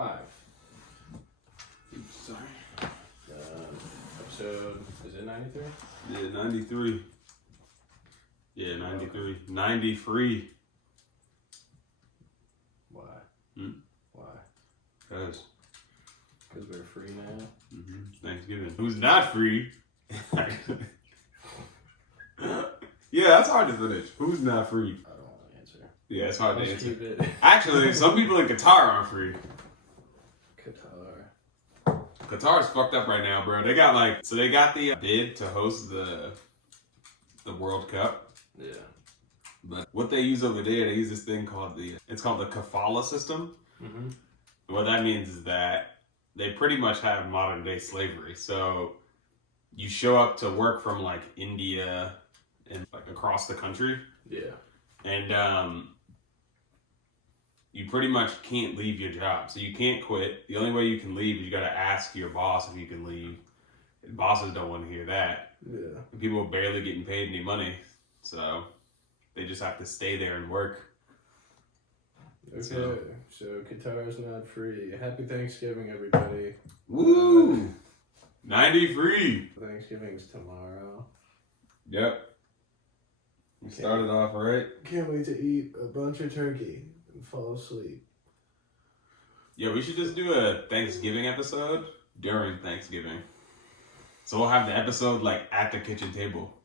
live. Oops, sorry. Episode, is it 93? Yeah, 93. Yeah, 93. 93. Why? Hmm? Why? Because we're free now? Thanksgiving. Who's not free? Yeah, that's hard to finish. Who's not free? I don't want to answer. Yeah, it's hard to Let's answer. keep it. Actually, some people in Qatar aren't free. Qatar's fucked up right now, bro. They got they got the bid to host the World Cup. Yeah. But what they use over there, they use this thing called the kafala system. Mm-hmm. What that means is that they pretty much have modern day slavery. So you show up to work from like India and like across the country. Yeah. And you pretty much can't leave your job. So you can't quit. The only way you can leave is you got to ask your boss if you can leave. And bosses don't want to hear that. Yeah. And people are barely getting paid any money. So they just have to stay there and work. Okay, so Qatar is not free. Happy Thanksgiving, everybody. Woo! 93! Thanksgiving's tomorrow. Yep. We started off right. Can't wait to eat a bunch of turkey and fall asleep. Yeah, we should just do a Thanksgiving episode during Thanksgiving. So we'll have the episode like at the kitchen table.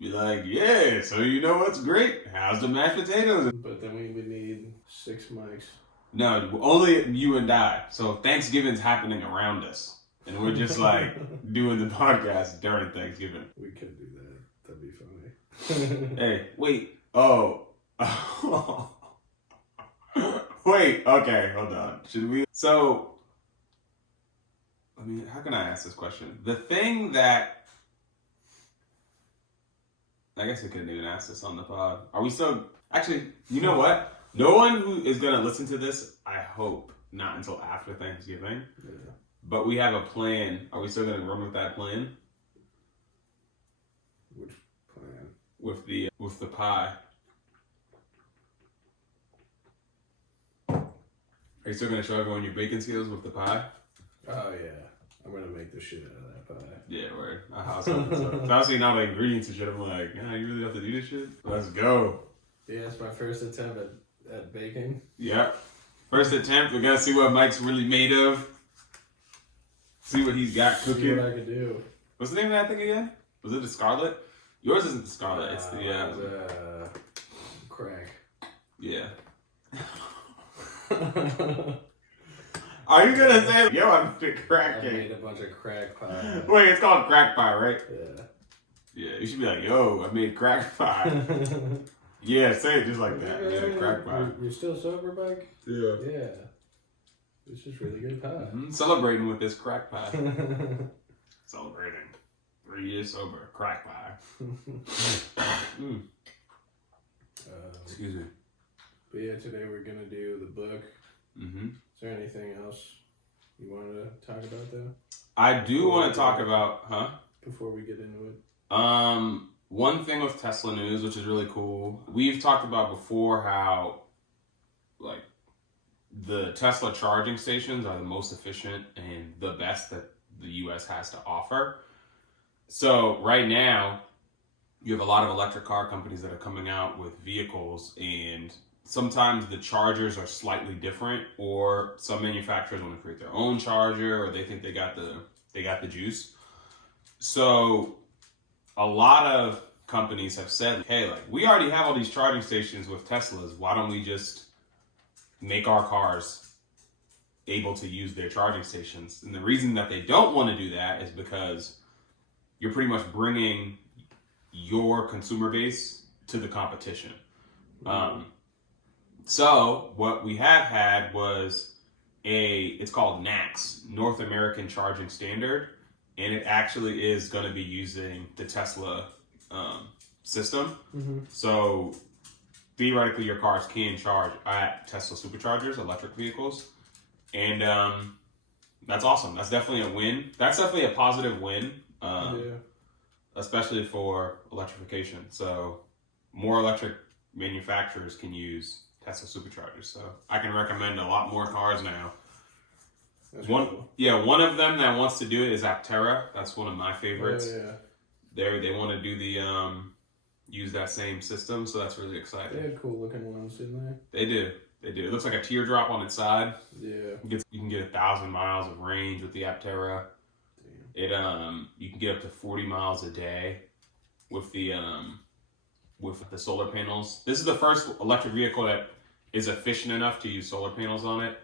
Be like, yeah, so you know what's great? How's the mashed potatoes? But then we would need 6 mics. No, only you and I. So Thanksgiving's happening around us. And we're just like doing the podcast during Thanksgiving. We could do that. That'd be funny. Hey, wait. Oh. Wait, okay, hold on. Should we? So, I mean, how can I ask this question? The thing that, I guess we couldn't even ask this on the pod. Are we still, actually, you know what? No one who is going to listen to this, I hope, not until after Thanksgiving. Yeah. But we have a plan. Are we still going to run with that plan? Which plan? With the pie. Are you still going to show everyone your baking skills with the pie? Oh, yeah. I'm going to make the shit out of that pie. Yeah, word. So I was seeing all the ingredients and shit. I'm like, yeah, you really have to do this shit? Let's go. Yeah, it's my first attempt at baking. Yep. First attempt. We got to see what Mike's really made of. See what he's got cooking. See what I can do. What's the name of that thing again? Was it the Scarlet? Yours isn't the Scarlet. It's the... crack. Yeah. Are you gonna say, yo, I'm the crack I cake? made a bunch of crack pie. Wait, it's called crack pie, right? Yeah. Yeah, you should be like, yo, I made crack pie. Yeah, say it just like that. Yeah, crack pie. You're still sober, Mike? Yeah. Yeah. This is really good pie. Mm-hmm. Celebrating with this crack pie. Celebrating. 3 years sober. Crack pie. Excuse me. But yeah, today we're going to do the book. Mm-hmm. Is there anything else you wanted to talk about, though? I do want to talk about, Before we get into it. One thing with Tesla news, which is really cool. We've talked about before how, like, the Tesla charging stations are the most efficient and the best that the US has to offer. So right now, you have a lot of electric car companies that are coming out with vehicles, and sometimes the chargers are slightly different, or some manufacturers want to create their own charger, or they think they got the juice. So a lot of companies have said, hey, like, we already have all these charging stations with Teslas. Why don't we just make our cars able to use their charging stations? And the reason that they don't want to do that is because you're pretty much bringing your consumer base to the competition. So what we have had was it's called NACS, North American Charging Standard, and it actually is going to be using the Tesla system. Mm-hmm. So theoretically, your cars can charge at Tesla superchargers, electric vehicles, and that's awesome. That's definitely a win. That's definitely a positive win, especially for electrification. So more electric manufacturers can use Tesla superchargers. So I can recommend a lot more cars now That's one. cool. Yeah, one of them that wants to do it is Aptera. That's one of my favorites. Oh, yeah. They want to do the use that same system, so that's really exciting. They had cool looking ones, didn't They do. It looks like a teardrop on its side. they? Yeah. You can get 1,000 miles of range with the Aptera. Damn. You can get up to 40 miles a day with the solar panels. This is the first electric vehicle that is efficient enough to use solar panels on it.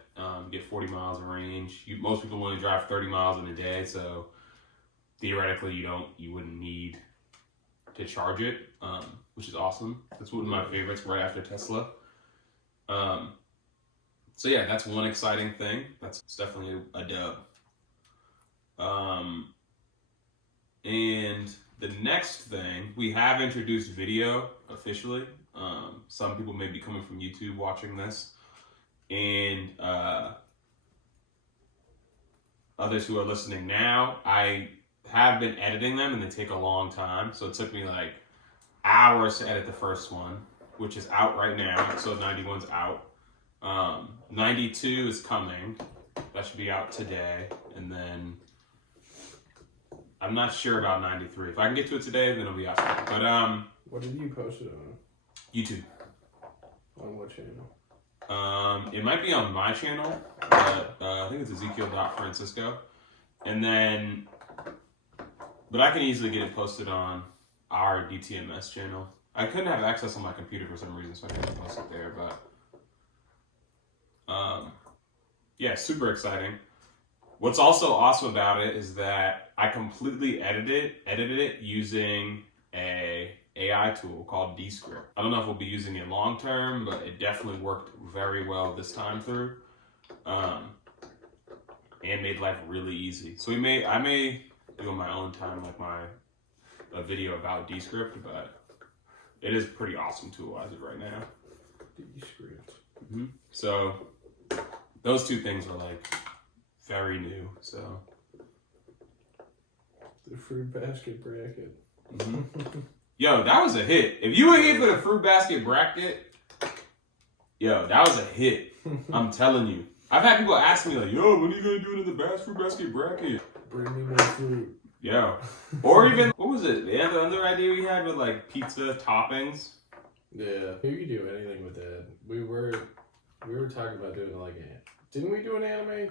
Get 40 miles of range. Most people only drive 30 miles in a day, so theoretically you wouldn't need to charge it, which is awesome. That's one of my favorites right after Tesla. So yeah, that's one exciting thing. That's definitely a dub. And the next thing, we have introduced video officially. Some people may be coming from YouTube watching this, and others who are listening now, I have been editing them and they take a long time. So it took me like hours to edit the first one, which is out right now. Episode 91's out. 92 is coming. That should be out today. And then I'm not sure about 93. If I can get to it today, then it'll be out. But What did you post it on? YouTube. On what channel? It might be on my channel, but I think it's Ezekiel.Francisco. And then, but I can easily get it posted on our DTMS channel. I couldn't have access on my computer for some reason, so I couldn't post it there, but yeah, super exciting. What's also awesome about it is that I completely edited it using a AI tool called Descript. I don't know if we'll be using it long term, but it definitely worked very well this time through, and made life really easy. So I may do on my own time like a video about Descript, but it is a pretty awesome tool as of right now. Descript. Mm-hmm. So those two things are like very new. So The fruit basket bracket. mm-hmm. Yo, that was a hit. If you were here for the fruit basket bracket, yo, that was a hit. I'm telling you. I've had people ask me like, yo, when are you gonna do another fruit basket bracket? Bring me more fruit. Yo. Or even, what was it? The other idea we had with like pizza toppings. Yeah, you could do anything with that. We were talking about doing like didn't we do an anime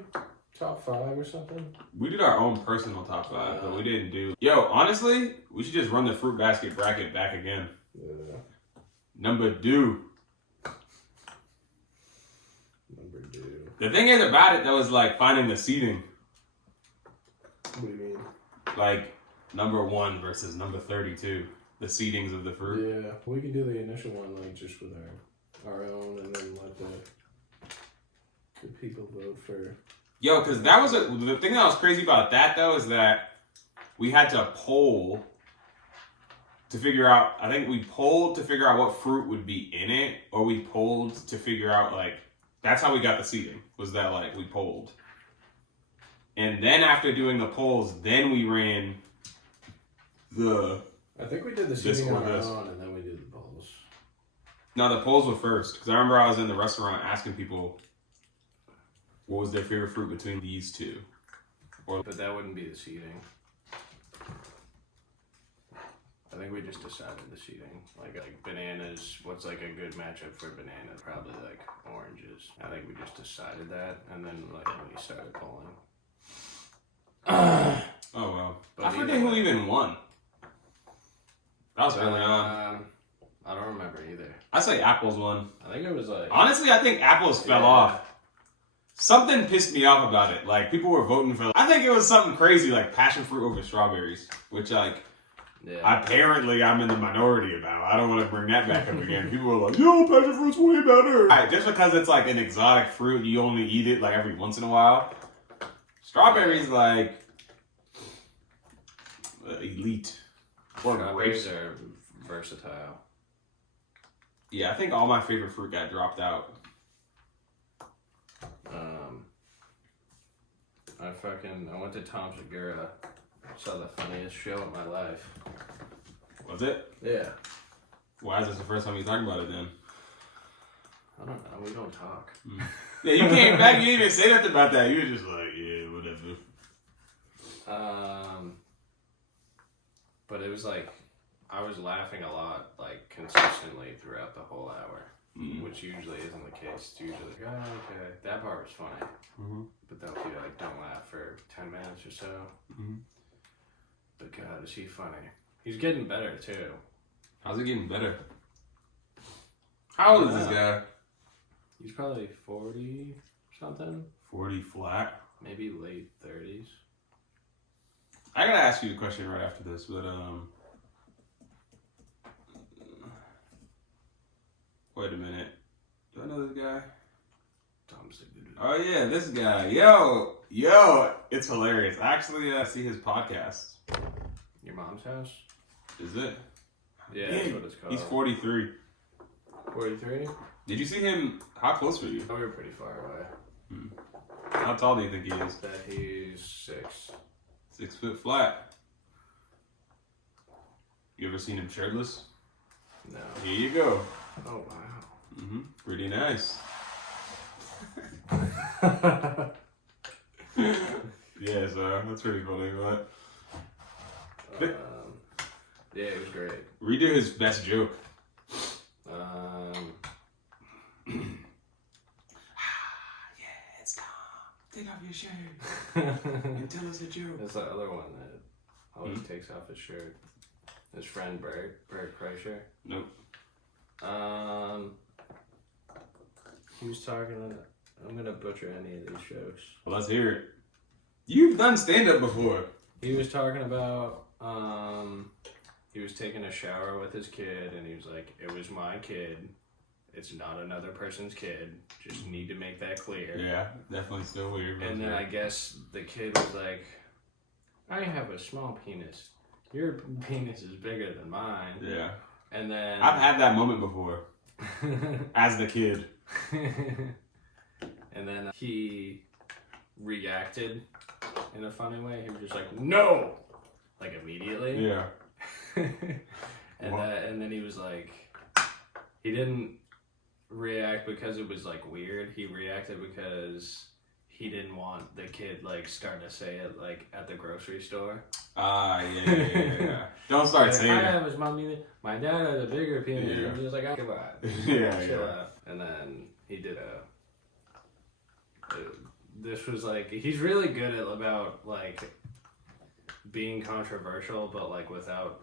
top 5 or something? We did our own personal top 5, but we didn't do. Yo, honestly, we should just run the fruit basket bracket back again. Yeah. Number 2. Number 2. The thing is about it though is like finding the seating. What do you mean? Like number 1 versus number 32. The seatings of the fruit. Yeah, we could do the initial one like just with our own, and then let the people vote for. Yo, because that was the thing that was crazy about that though is that we had to poll to figure out. I think we polled to figure out what fruit would be in it, or we polled to figure out like that's how we got the seating. Was that like we polled, and then after doing the polls, then we ran the. I think we did the seating on our own, and then we did the polls. No, the polls were first because I remember I was in the restaurant asking people what was their favorite fruit between these two. But that wouldn't be the seating. I think we just decided the seating. Like bananas, what's like a good matchup for bananas? Probably like oranges. I think we just decided that, and then like we started polling. Oh well. But I forget who even won. That was early on. I don't remember either. I say apples won. I think it was like. Honestly, I think apples fell off. Something pissed me off about it. Like people were voting for. I think it was something crazy, like passion fruit over strawberries, which like. Yeah. Apparently, I'm in the minority about. I don't want to bring that back up again. People are like, "Yo, passion fruit's way better." Right, just because it's like an exotic fruit, you only eat it like every once in a while. Strawberries, like elite. Strawberries are versatile. Yeah, I think all my favorite fruit got dropped out. I went to Tom Segura. Saw the funniest show of my life. Was it? Yeah. Why is this the first time you talking about it then? I don't know. We don't talk. Yeah, you came back. You didn't even say nothing about that. You were just like, yeah. whatever. But it was like, I was laughing a lot, like, consistently throughout the whole hour, which usually isn't the case. It's usually like, oh, okay, that part was funny. But they'll be like, don't laugh for 10 minutes or so. But God, is he funny. He's getting better, too. How's it getting better? How old is this guy? He's probably 40 something. 40 flat. Maybe late 30s. I gotta ask you a question right after this, but wait a minute. Do I know this guy? Oh yeah, this guy. Yo, it's hilarious. I actually see his podcast. Your mom's house? Is it? Yeah, that's what it's called. He's 43. 43? Did you see him? How close were you? Oh, we were pretty far away. How tall do you think he is? That he's 6. 6 foot flat. You ever seen him shirtless? No. Here you go. Oh, wow. Pretty nice. Yeah, so that's pretty funny, but yeah, it was great. redo his best joke. Yeah, it's Tom. Take off your shirt and tell us a joke. That's the other one that always takes off his shirt. His friend Bert Kreischer. Nope. He was talking. I'm gonna butcher any of these jokes. Well, let's hear it. You've done stand-up before. He was talking about he was taking a shower with his kid, and he was like, "It was my kid. It's not another person's kid. Just need to make that clear." Yeah, definitely still weird. And then I guess the kid was like, "I have a small penis. Your penis is bigger than mine." Yeah. And then I've had that moment before. As the kid. And then he reacted in a funny way. He was just like, "No!" Like immediately. Yeah. And then he was like, he didn't react because it was like weird. He reacted because he didn't want the kid like starting to say it like at the grocery store. Yeah. Don't start saying I it. have a small penis. My dad has a bigger penis. Yeah. And he was like, "Come on." Chill out. And then he did this was like, he's really good at about like being controversial, but like without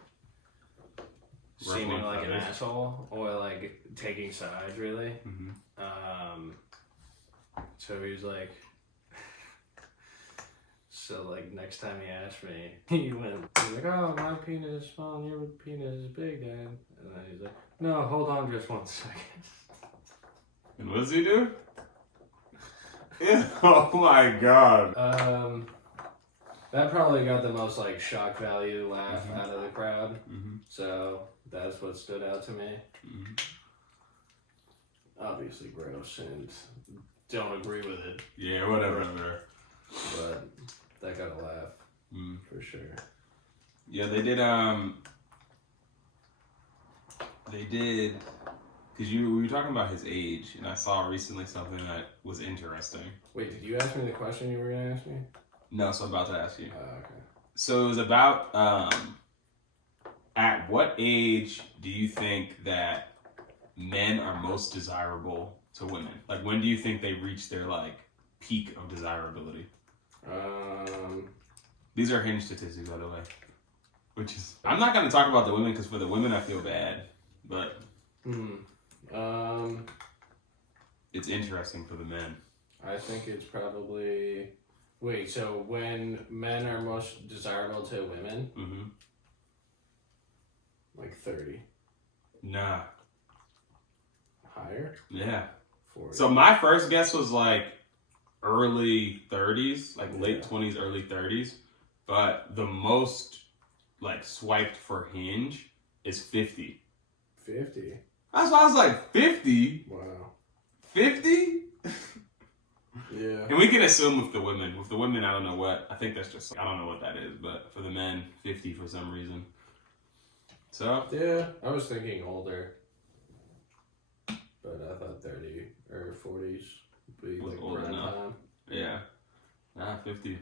seeming like an asshole or like taking sides really. So he's like, so like next time he asked me, he's like, "Oh, my penis is small and your penis is big, Dad." And then he's like, "No, hold on just 1 second." And what does he do? Oh my god. That probably got the most like shock value laugh out of the crowd. So that's what stood out to me. Obviously gross and don't agree with it. Yeah, whatever. But that got a laugh for sure. Yeah, they did, because we were talking about his age, and I saw recently something that was interesting. Wait, did you ask me the question you were going to ask me? No, so I'm about to ask you. Okay. So it was about, at what age do you think that men are most desirable to women? Like, when do you think they reach their, like, peak of desirability? These are Hinge statistics, by the way. Which is, I'm not going to talk about the women, because for the women I feel bad, but it's interesting for the men. I think it's probably, wait, so when men are most desirable to women, like 30. Nah. Higher? Yeah. 40. So my first guess was like early 30s, like late 20s, early 30s. But the most like swiped for Hinge is 50. 50? That's why I was like, 50? Wow. 50? Yeah. And we can assume with the women. With the women, I don't know what. I think that's just, I don't know what that is. But for the men, 50 for some reason. So? Yeah, I was thinking older. But I thought 30 or 40s would be like old prime enough. time. Yeah. Nah, 50.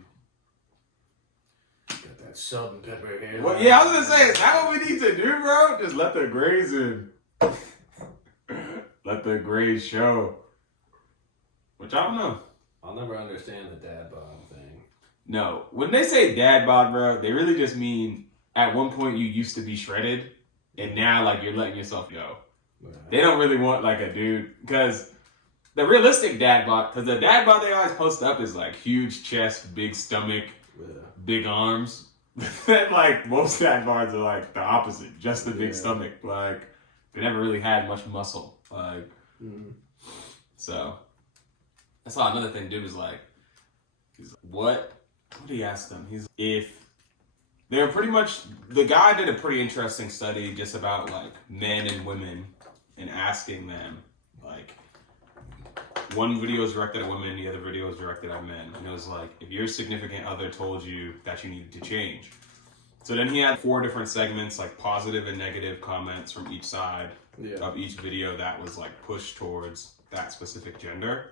Got that salt and pepper hair. Well, yeah, I was gonna say, is that what we need to do, bro? Just let the grays in. Let the grays show. Which I don't know. I'll never understand the dad bod thing. No, when they say dad bod, bro, they really just mean at one point you used to be shredded, and now like you're letting yourself go. Right. They don't really want like a dude, because the realistic dad bod, because the dad bod they always post up is like huge chest, big stomach, big arms. Then like most dad bods are like the opposite, just the big stomach. Like they never really had much muscle. Like so. That's all. Another thing, dude was like, what did he ask them? If they're pretty much, the guy did a pretty interesting study just about like men and women and asking them, like, one video is directed at women, the other video is directed at men. And it was like, if your significant other told you that you needed to change. So then he had 4 different segments, like positive and negative comments from each side of each video that was like pushed towards that specific gender.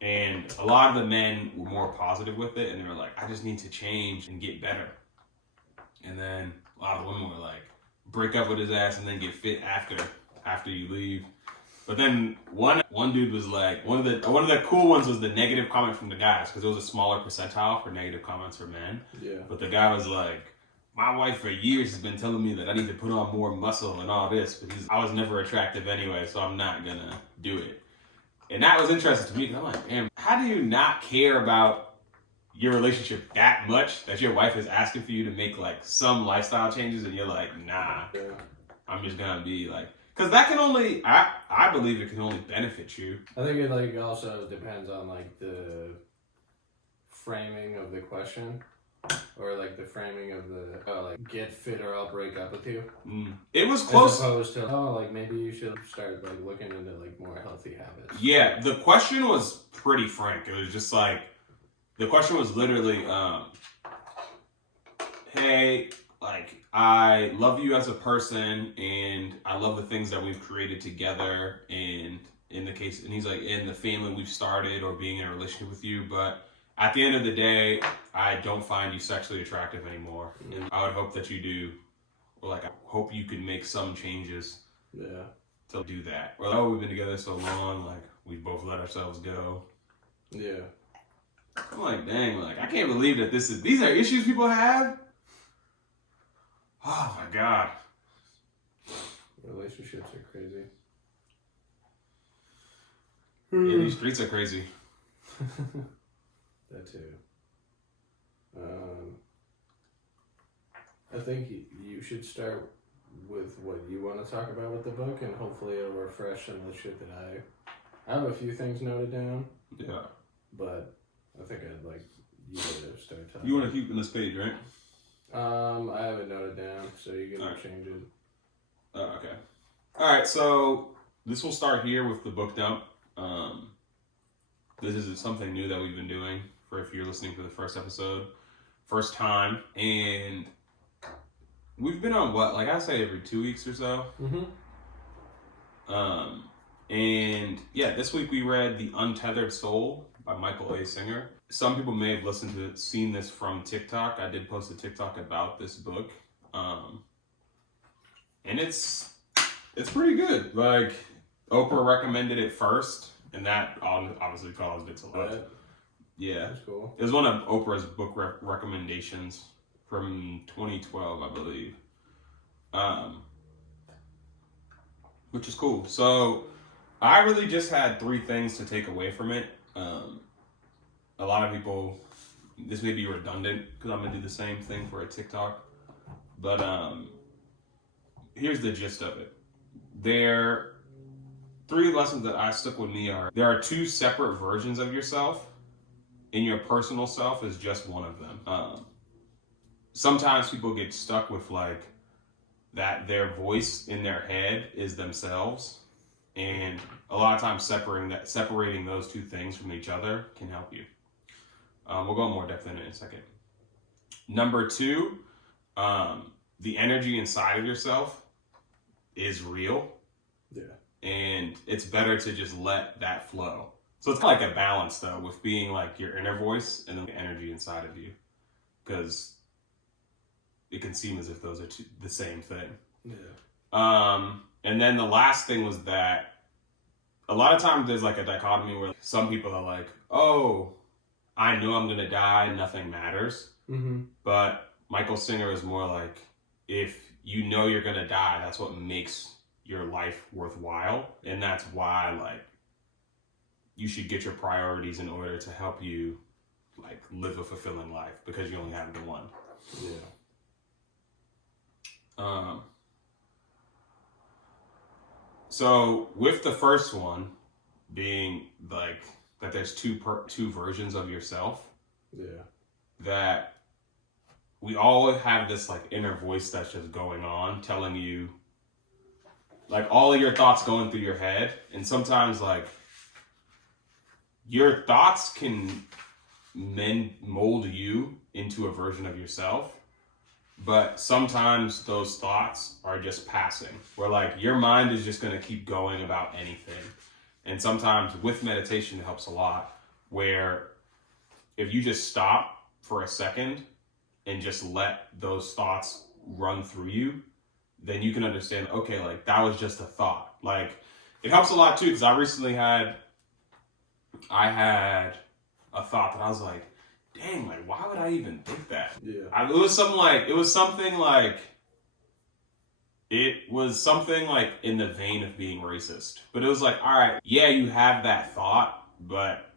And a lot of the men were more positive with it, and they were like, I just need to change and get better. And then a lot of the women were like, break up with his ass and then get fit after you leave. But then one dude was like, one of the cool ones was the negative comment from the guys, because it was a smaller percentile for negative comments for men. Yeah. But the guy was like, my wife for years has been telling me that I need to put on more muscle and all this, but I was never attractive anyway, so I'm not gonna do it. And that was interesting to me, because I'm like, damn, how do you not care about your relationship that much that your wife is asking for you to make like some lifestyle changes, and you're like, nah, I'm just gonna be like, because that can only, I believe it can only benefit you. I think it like also depends on like the framing of the question. Or like the framing of the like get fit or I'll break up with you. It was close. As opposed to like maybe you should start like looking into like more healthy habits. Yeah, the question was pretty frank. It was just like the question was literally, hey, like I love you as a person and I love the things that we've created together, and in the case, and he's like, in the family we've started or being in a relationship with you, but at the end of the day, I don't find you sexually attractive anymore. And I would hope that you do. Or like, I hope you can make some changes to do that. Or like, oh, we've been together so long, like, we both let ourselves go. Yeah. I'm like, dang, like, I can't believe that these are issues people have. Oh my God. Relationships are crazy. Yeah, these streets are crazy. That too. I think you should start with what you want to talk about with the book, and hopefully it'll refresh some of the shit that I have a few things noted down. Yeah. But I think I'd like you to start talking. You want to keep in this page, right? I have it noted down, so you can change it. Oh, okay. All right, so this will start here with the book dump. This is something new that we've been doing for if you're listening for the first time. And we've been on what, like I say every 2 weeks or so. And yeah, this week we read The Untethered Soul by Michael A. Singer. Some people may have listened to it, seen this from TikTok. I did post a TikTok about this book. And it's pretty good. Like, Oprah recommended it first, and that obviously caused it to love. Yeah. That's cool. It was one of Oprah's book recommendations from 2012, I believe. Which is cool. So I really just had 3 things to take away from it. A lot of people, this may be redundant because I'm going to do the same thing for a TikTok. But here's the gist of it. There 3 lessons that I stuck with me are, there are 2 separate versions of yourself, and your personal self is just one of them. Sometimes people get stuck with like that their voice in their head is themselves, and a lot of times separating those 2 things from each other can help you. We'll go in more depth in it in a second. Number 2, the energy inside of yourself is real. Yeah. And it's better to just let that flow. So it's like a balance though with being like your inner voice and then the energy inside of you, because it can seem as if those are the same thing. Yeah. And then the last thing was that a lot of times there's like a dichotomy where some people are like, oh, I know I'm gonna die, nothing matters. Mm-hmm. But Michael Singer is more like, if you know you're gonna die, that's what makes your life worthwhile. And that's why like you should get your priorities in order to help you like live a fulfilling life, because you only have the one. Yeah. So with the first one being like that there's two versions of yourself. Yeah. That we all have this like inner voice that's just going on, telling you like all of your thoughts going through your head. And sometimes like your thoughts can mold you into a version of yourself. But sometimes those thoughts are just passing, where like your mind is just going to keep going about anything. And sometimes with meditation, it helps a lot, where if you just stop for a second and just let those thoughts run through you, then you can understand, okay, like that was just a thought. Like it helps a lot too, because I had a thought that I was like, dang, like why would I even think that? Yeah. It was something like in the vein of being racist. But it was like, all right, yeah, you have that thought, but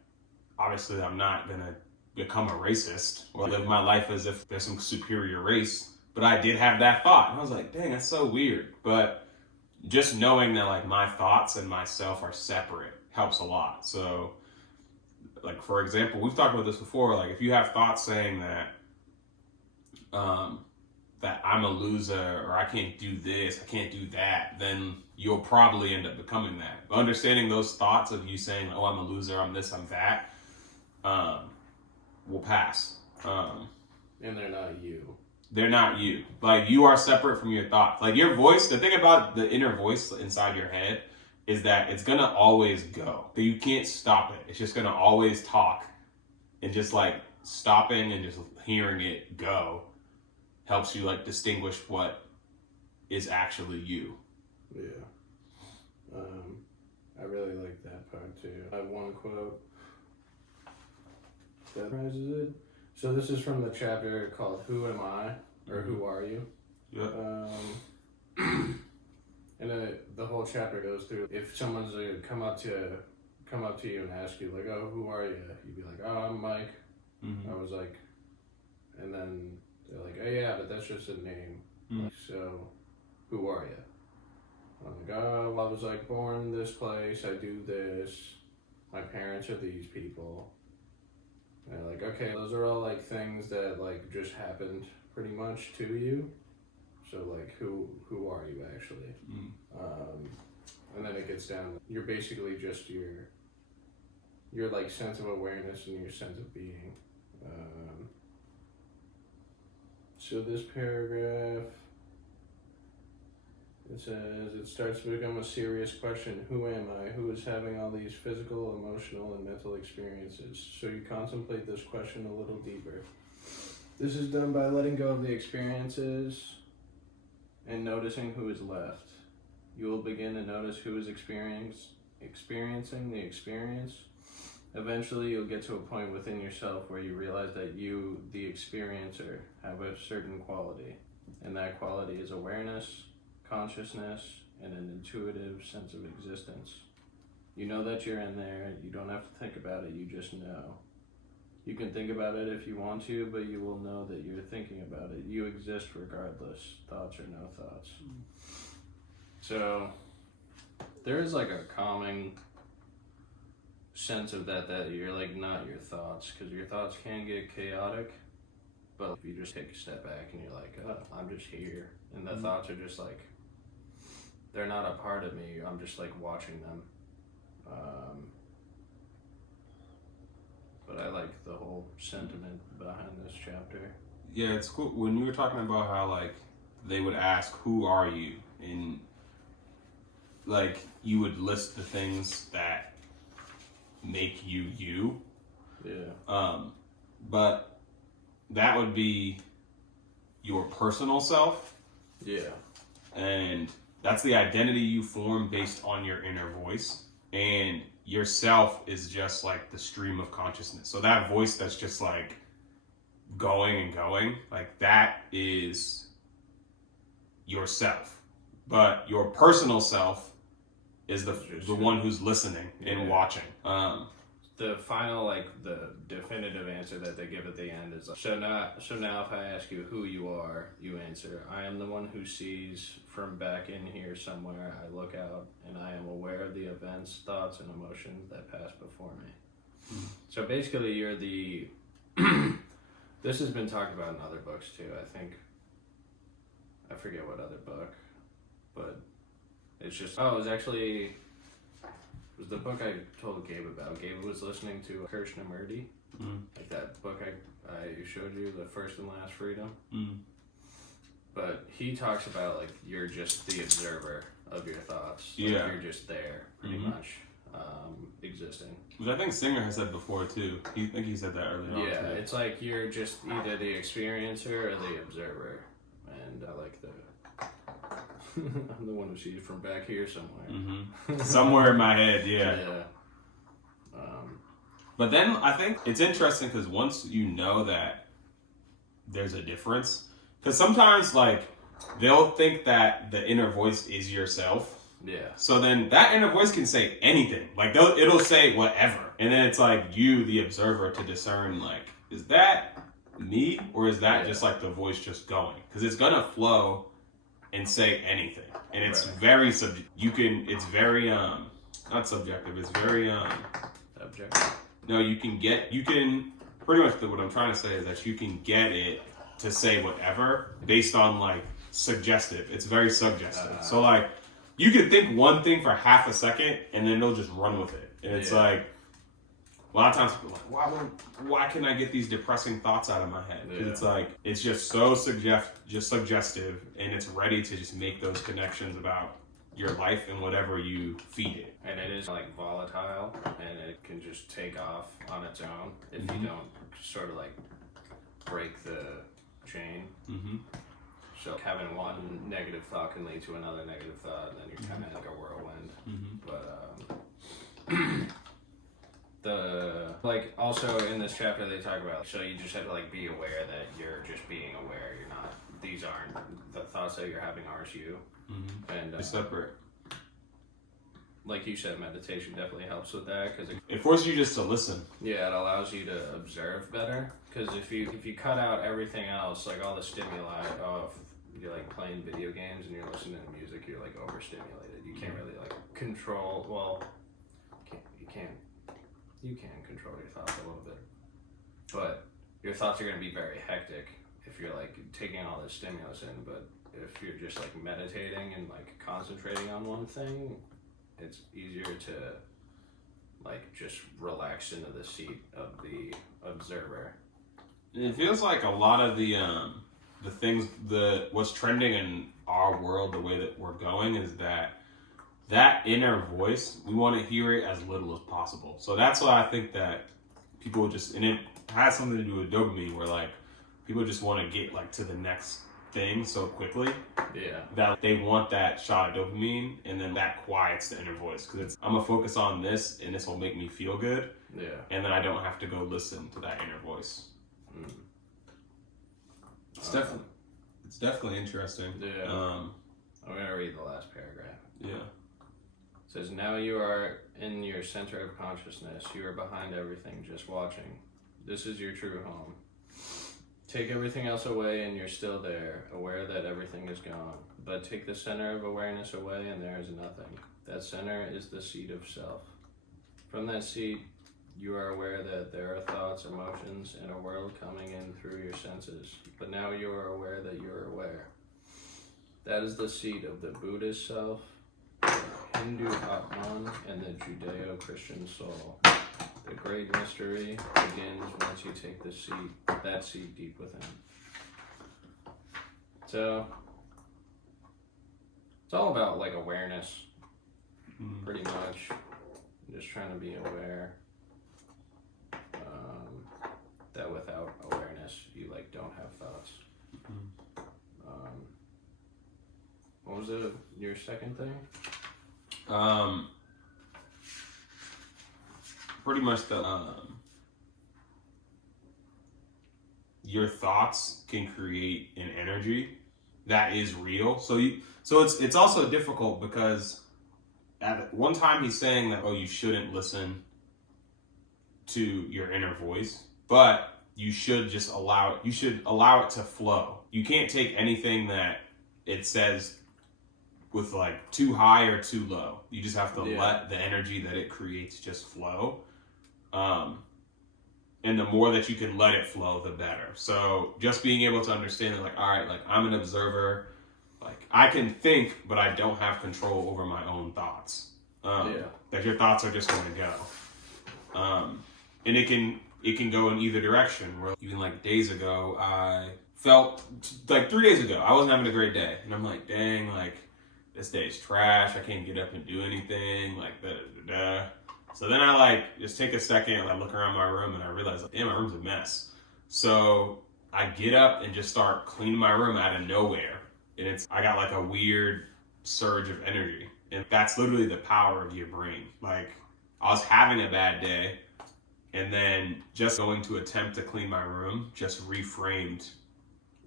obviously I'm not gonna become a racist or live my life as if there's some superior race. But I did have that thought, and I was like, dang, that's so weird. But just knowing that like my thoughts and myself are separate helps a lot. So like, for example, we've talked about this before, like if you have thoughts saying that that I'm a loser, or I can't do this, I can't do that, then you'll probably end up becoming that. But understanding those thoughts of you saying, oh, I'm a loser, I'm this, I'm that, will pass. And they're not you. They're not you. Like, you are separate from your thoughts. Like, your voice, the thing about the inner voice inside your head is that it's gonna always go. You can't stop it. It's just gonna always talk. And just like stopping and just hearing it go helps you like distinguish what is actually you. Yeah. I really like that part too. I have one quote that summarizes it. So this is from the chapter called "Who Am I?" or "Who Are You?" Yeah. And then the whole chapter goes through, if someone's come up to you and ask you like, "Oh, who are you?" You'd be like, "Oh, I'm Mike." Mm-hmm. I was like, and then they're like, "Oh yeah, but that's just a name." Mm-hmm. Like, so, who are you? I'm like, "Oh, well, I was like born in this place. I do this. My parents are these people." And they're like, "Okay, those are all like things that like just happened pretty much to you. So like, who are you actually?" And then it gets down to, you're basically just your like sense of awareness and your sense of being. So this paragraph, it says, it starts to become a serious question. Who am I? Who is having all these physical, emotional, and mental experiences? So you contemplate this question a little deeper. This is done by letting go of the experiences and noticing who is left. You will begin to notice who is experiencing the experience. Eventually, you'll get to a point within yourself where you realize that you, the experiencer, have a certain quality. And that quality is awareness, consciousness, and an intuitive sense of existence. You know that you're in there. You don't have to think about it. You just know. You can think about it if you want to, but you will know that you're thinking about it. You exist regardless, thoughts or no thoughts. So there is like a calming sense of that you're like not your thoughts, because your thoughts can get chaotic, but if you just take a step back and you're like, oh, I'm just here, and the thoughts are just like, they're not a part of me, I'm just like watching them. But I like the whole sentiment behind this chapter. Yeah, it's cool. When you were talking about how like they would ask, who are you? And like you would list the things that make you you. Yeah. But that would be your personal self. Yeah. And that's the identity you form based on your inner voice. And yourself is just like the stream of consciousness. So that voice that's just like going and going, like that is yourself. But your personal self is the one who's listening and watching. The final, like, the definitive answer that they give at the end is like, so now if I ask you who you are, you answer, I am the one who sees from back in here somewhere. I look out and I am aware of the events, thoughts, and emotions that pass before me. So basically you're the this has been talked about in other books too. I forget what other book, but it's just, it was the book I told Gabe about. Gabe was listening to Krishnamurti, like that book I showed you, The First and Last Freedom. But he talks about like you're just the observer of your thoughts. Like, you're just there, pretty much, existing. Which I think Singer has said before too. I think he said that earlier on. Yeah, too. it's like you're just either the experiencer or the observer, and I like the. I'm the one who sees from back here somewhere. Somewhere in my head, yeah. Yeah. But then I think it's interesting because once you know that there's a difference, because sometimes like they'll think that the inner voice is yourself. Yeah. So then that inner voice can say anything. Like it'll say whatever, and then it's like you, the observer, to discern like, is that me or is that just like the voice just going? Because it's gonna flow and say anything, and it's very it's very not subjective, it's very objective. No, you can pretty much what I'm trying to say is that you can get it to say whatever based on like suggestive. It's very suggestive. So like you could think one thing for half a second and then they'll just run with it, and it's like a lot of times people are like, why can I get these depressing thoughts out of my head? Because it's like, it's just so suggestive, and it's ready to just make those connections about your life and whatever you feed it. And it is like volatile, and it can just take off on its own if you don't sort of like break the chain. So having one negative thought can lead to another negative thought, and then you're kind of like a whirlwind. But like also in this chapter they talk about, so you just have to like be aware that you're just being aware. You're not, these aren't, the thoughts that you're having aren't you. And They're separate. Like you said, meditation definitely helps with that, because it forces you just to listen. Yeah, it allows you to observe better, because if you cut out everything else, like all the stimuli, if you're like playing video games and you're listening to music, you're like overstimulated. You can't really like control, well, you can control your thoughts a little bit, but your thoughts are going to be very hectic if you're like taking all this stimulus in. But if you're just like meditating and like concentrating on one thing, it's easier to like just relax into the seat of the observer. It feels like a lot of the things, what's trending in our world, the way that we're going, is that inner voice, we want to hear it as little as possible. So that's why I think that people just, and it has something to do with dopamine, where like people just want to get like to the next thing so quickly. Yeah. That they want that shot of dopamine, and then that quiets the inner voice, because it's, I'm gonna focus on this and this will make me feel good. Yeah. And then I don't have to go listen to that inner voice. It's definitely interesting. Yeah. I'm gonna read the last paragraph. Yeah. It says, now you are in your center of consciousness. You are behind everything, just watching. This is your true home. Take everything else away and you're still there, aware that everything is gone. But take the center of awareness away and there is nothing. That center is the seat of self. From that seat, you are aware that there are thoughts, emotions, and a world coming in through your senses. But now you are aware that you are aware. That is the seat of the Buddhist self, the Hindu Atman, and the Judeo-Christian soul. The great mystery begins once you take that seat deep within. So, it's all about like awareness, pretty much. Just trying to be aware. was your second thing? Pretty much your thoughts can create an energy that is real. So it's also difficult because at one time he's saying that, oh, you shouldn't listen to your inner voice, but you should just allow it to flow. You can't take anything that it says with like too high or too low. You just have to let the energy that it creates just flow. And the more that you can let it flow, the better. So just being able to understand that, like, all right, like I'm an observer, like I can think, but I don't have control over my own thoughts. That your thoughts are just going to go. And it can go in either direction. Where even like days ago, I felt like 3 days ago, I wasn't having a great day. And I'm like, dang, like this day's trash. I can't get up and do anything. Like, da, da, da, da. So then I like just take a second and I look around my room and I realize, like, damn, my room's a mess. So I get up and just start cleaning my room out of nowhere. And I got like a weird surge of energy. And that's literally the power of your brain. Like I was having a bad day and then just going to attempt to clean my room just reframed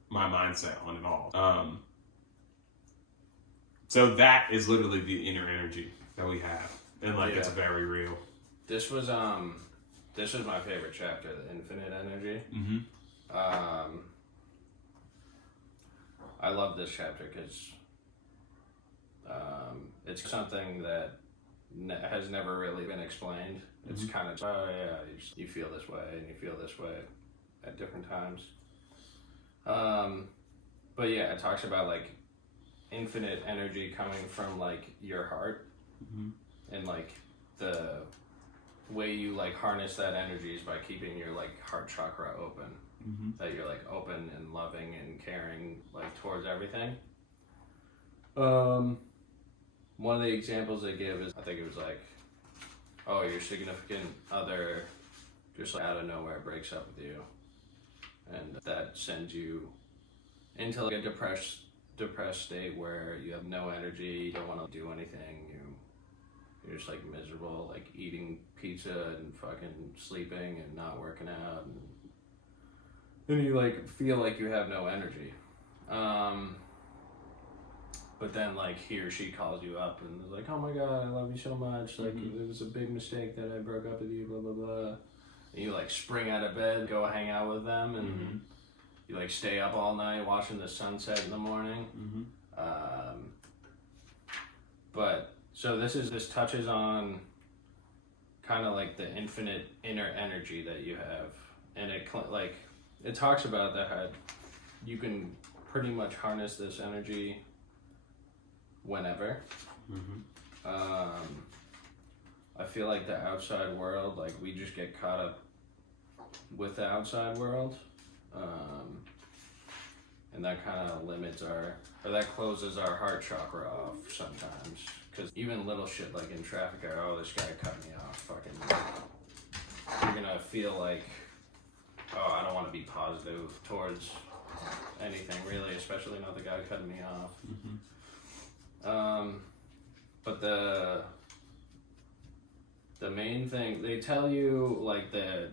my mindset on it all. So that is literally the inner energy that we have. And like it's very real. This was my favorite chapter, the infinite energy. I love this chapter because it's something that has never really been explained. It's kind of, oh yeah, you feel this way and you feel this way at different times. But yeah, it talks about like infinite energy coming from like your heart. And like the way you like harness that energy is by keeping your like heart chakra open. That you're like open and loving and caring like towards everything. One of the examples they give is, I think it was like, oh, your significant other just like out of nowhere breaks up with you, and that sends you into like a depressed state where you have no energy, you don't want to do anything, you're just like miserable, like eating pizza and fucking sleeping and not working out, and you like feel like you have no energy. But then like he or she calls you up and is like, oh my god, I love you so much, like it was a big mistake that I broke up with you, blah blah blah. And you like spring out of bed, go hang out with them, and you like stay up all night watching the sunset in the morning. But so this touches on kind of like the infinite inner energy that you have, and it talks about that how you can pretty much harness this energy whenever. I feel like the outside world, like we just get caught up with the outside world, and that kind of limits that closes our heart chakra off sometimes. Because even little shit like in traffic, oh, this guy cut me off, fucking, you're gonna feel like, oh, I don't want to be positive towards anything really, especially not the guy cutting me off. But the main thing they tell you, like the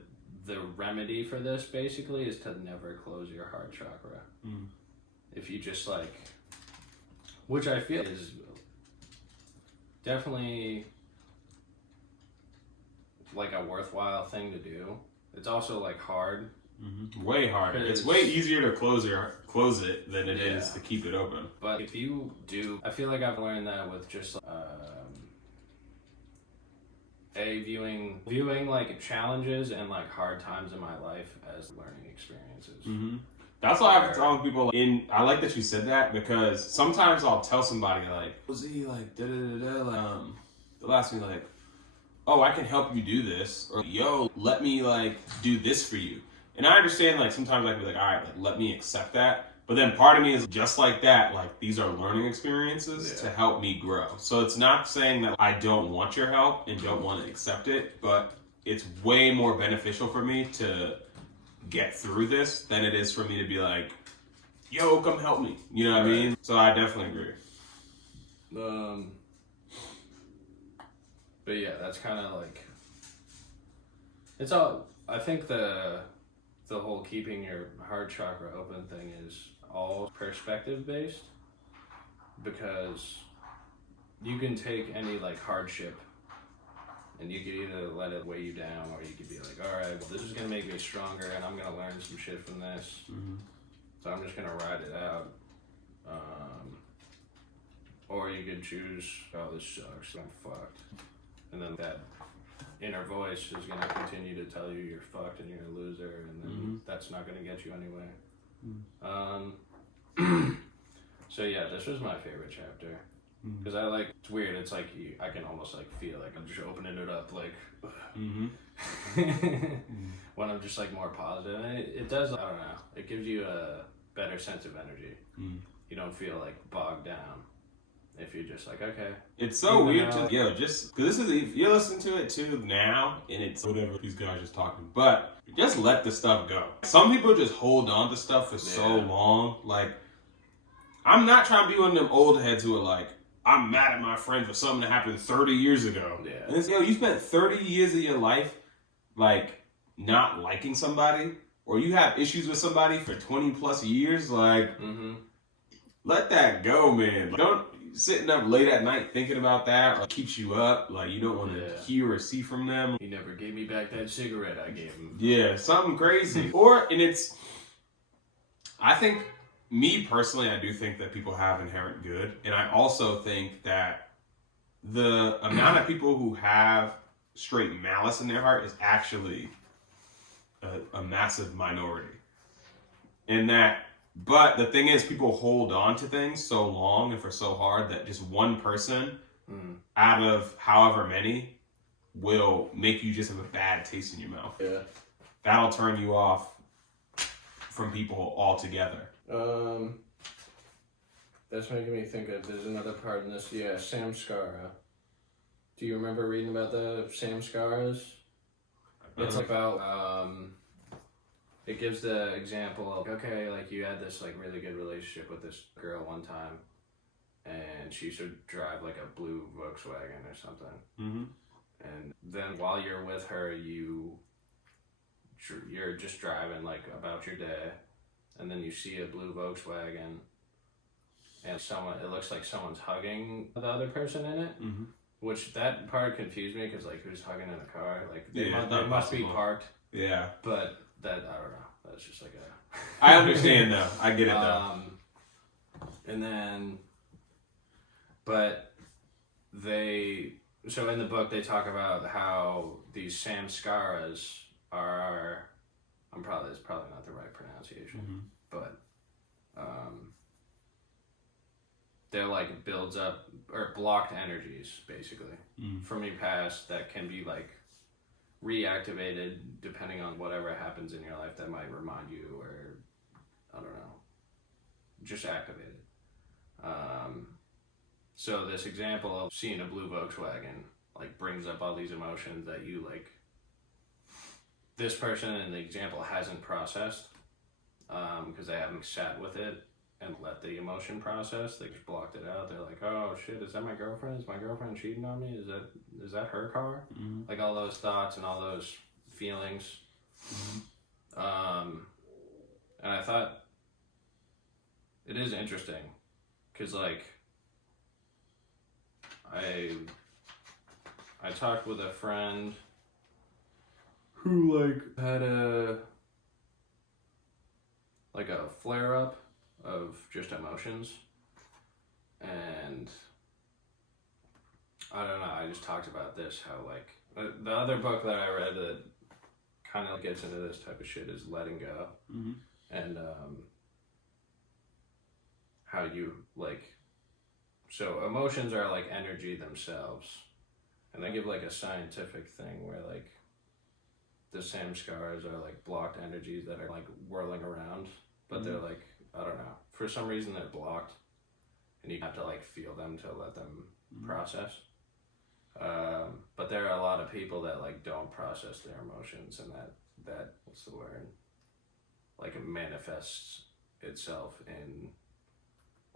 remedy for this basically is to never close your heart chakra. If you just like, which I feel is definitely like a worthwhile thing to do. It's also like hard. Way harder. It's way easier to close it than it is to keep it open. But if you do, I feel like I've learned that with just viewing like challenges and like hard times in my life as learning experiences. That's why I tell people. I like that you said that, because sometimes I'll tell somebody like, "Z, like da da da da," like, they'll ask me like, "Oh, I can help you do this," or "Yo, let me like do this for you." And I understand, like, sometimes I can be like, all right, like, let me accept that. But then part of me is just like that, like, these are learning experiences to help me grow. So it's not saying that I don't want your help and don't want to accept it, but it's way more beneficial for me to get through this than it is for me to be like, yo, come help me. You know what I mean? So I definitely agree. But yeah, that's kind of like, it's all, I think the whole keeping your heart chakra open thing is all perspective based, because you can take any like hardship and you could either let it weigh you down, or you could be like, all right, well, this is going to make me stronger and I'm going to learn some shit from this. So I'm just going to ride it out. Or you could choose, oh, this sucks, I'm fucked. And then that inner voice is going to continue to tell you you're fucked and you're a loser, and then that's not going to get you anywhere. So yeah, this was my favorite chapter. Because I like, it's weird, it's like, I can almost like feel like I'm just opening it up, like, when I'm just like more positive. And it does, I don't know, it gives you a better sense of energy. You don't feel like bogged down if you're just like, okay. It's so weird to, just, because this is, you're listening to it too now, and it's whatever these guys just talking, but just let the stuff go. Some people just hold on to stuff for so long. Like, I'm not trying to be one of them old heads who are like, I'm mad at my friend for something that happened 30 years ago. Yeah. And it's, you spent 30 years of your life, like, not liking somebody, or you have issues with somebody for 20 plus years, like, let that go, man. Like, don't, sitting up late at night thinking about that, or keeps you up, like, you don't want to hear or see from them. He never gave me back that cigarette I gave him. Yeah, something crazy. And it's, I think, me personally, I do think that people have inherent good. And I also think that the amount of people who have straight malice in their heart is actually a massive minority. And that, but the thing is, people hold on to things so long and for so hard that just one person out of however many will make you just have a bad taste in your mouth. Yeah. That'll turn you off from people altogether. That's making me think of, there's another part in this, samskara. Do you remember reading about the samskaras? It's about, it gives the example of, okay, like you had this like really good relationship with this girl one time, and she should drive like a blue Volkswagen or something. And then while you're with her, you're just driving like about your day, and then you see a blue Volkswagen, and it looks like someone's hugging the other person in it. Which that part confused me, because like, who's hugging in a car? Like they must be parked. Yeah. But that, I don't know. That's just like a. I understand though. I get it though. And then, but so in the book they talk about how these samskaras are, it's probably not the right pronunciation, but they're like builds up or blocked energies basically from your past that can be like reactivated depending on whatever happens in your life that might remind you, or I don't know, just activated. So this example of seeing a blue Volkswagen like brings up all these emotions that you like, this person in the example hasn't processed because they haven't sat with it and let the emotion process. They just blocked it out. They're like, oh shit, is that my girlfriend? Is my girlfriend cheating on me? Is that her car? Like all those thoughts and all those feelings. And I thought it is interesting because like I talked with a friend who like had a flare up of just emotions, and I don't know, I just talked about this, how like the other book that I read that kind of gets into this type of shit is Letting Go. And how you like, so emotions are like energy themselves, and they give like a scientific thing where like the samskaras are like blocked energies that are like whirling around, but they're like, I don't know, for some reason they're blocked, and you have to like feel them to let them process. But there are a lot of people that like don't process their emotions, and that what's the word, like it manifests itself in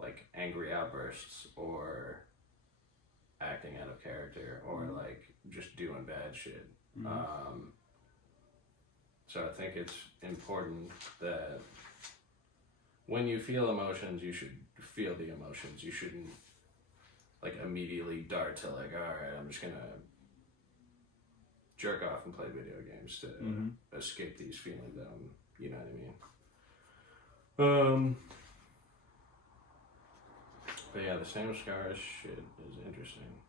like angry outbursts or acting out of character or like just doing bad shit. So I think it's important that when you feel emotions, you should feel the emotions. You shouldn't like immediately dart to like, all right, I'm just gonna jerk off and play video games to escape these feelings. You know what I mean? But yeah, the same scars shit is interesting.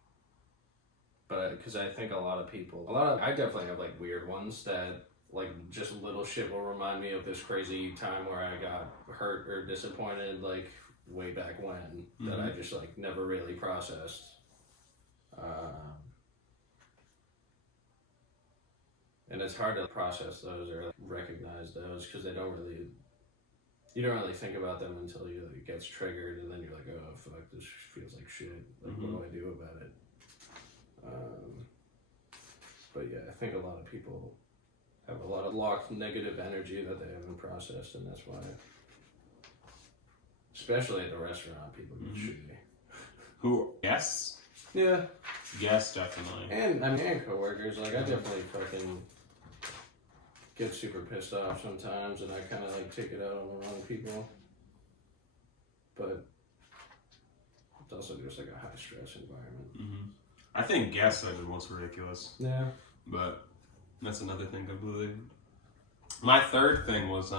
But because I think I definitely have like weird ones that like just little shit will remind me of this crazy time where I got hurt or disappointed like way back when that I just like never really processed. And it's hard to process those or like, recognize those because you don't really think about them until it gets triggered, and then you're like, oh fuck, this feels like shit. Like, what do I do about it? But yeah, I think a lot of people have a lot of locked negative energy that they haven't processed, and that's why, especially at the restaurant, people get shitty. Who? Yes. Yeah. Yes, definitely. And I mean, and coworkers, like I definitely fucking get super pissed off sometimes, and I kind of like take it out on the wrong people. But it's also just like a high stress environment. I think guests are the most ridiculous. Yeah. But that's another thing completely. My third thing was